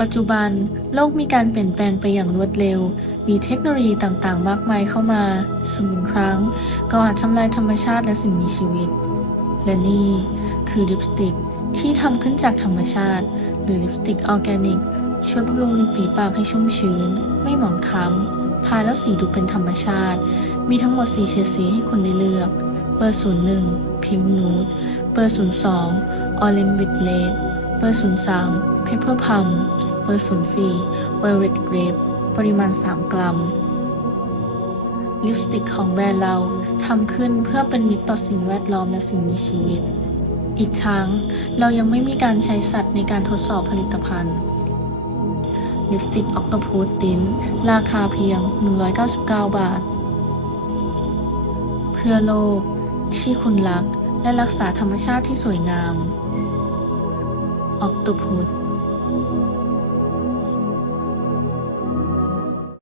ปัจจุบันโลกมีการเปลี่ยนแปลงไปอย่างรวดเร็ว มีเทคโนโลยีต่างๆ มากมายเข้ามาซึ่งบางครั้ง ก็อาจทำลายธรรมชาติและสิ่งมีชีวิต และนี่คือลิปสติกที่ทำขึ้นจากธรรมชาติ หรือลิปสติกออร์แกนิก ช่วยบำรุงริมฝีปากให้ชุ่มชื้น ไม่หมองคล้ำ ทาแล้วสีดูเป็นธรรมชาติ มีทั้งหมด 4 เฉดสีให้คุณได้เลือก เบอร์ 01 พิงนูด เบอร์ 02 ออเรนวิดเลดเบอร์ 03 เพเปอร์พัมเบอร์ 04ไวโอเลตเกรปปริมาณ 3 กรัม ลิปสติกของแบรนด์เราทำขึ้นเพื่อเป็นมิตรต่อสิ่งแวดล้อมและสิ่งมีชีวิต อีกทั้งเรายังไม่มีการใช้สัตว์ในการทดสอบผลิตภัณฑ์ลิปสติกออกโตพูดตินราคาเพียง 199 บาท เพื่อโลก ที่คุณรัก และรักษาธรรมชาติที่สวยงาม ออกโตพูด Oh.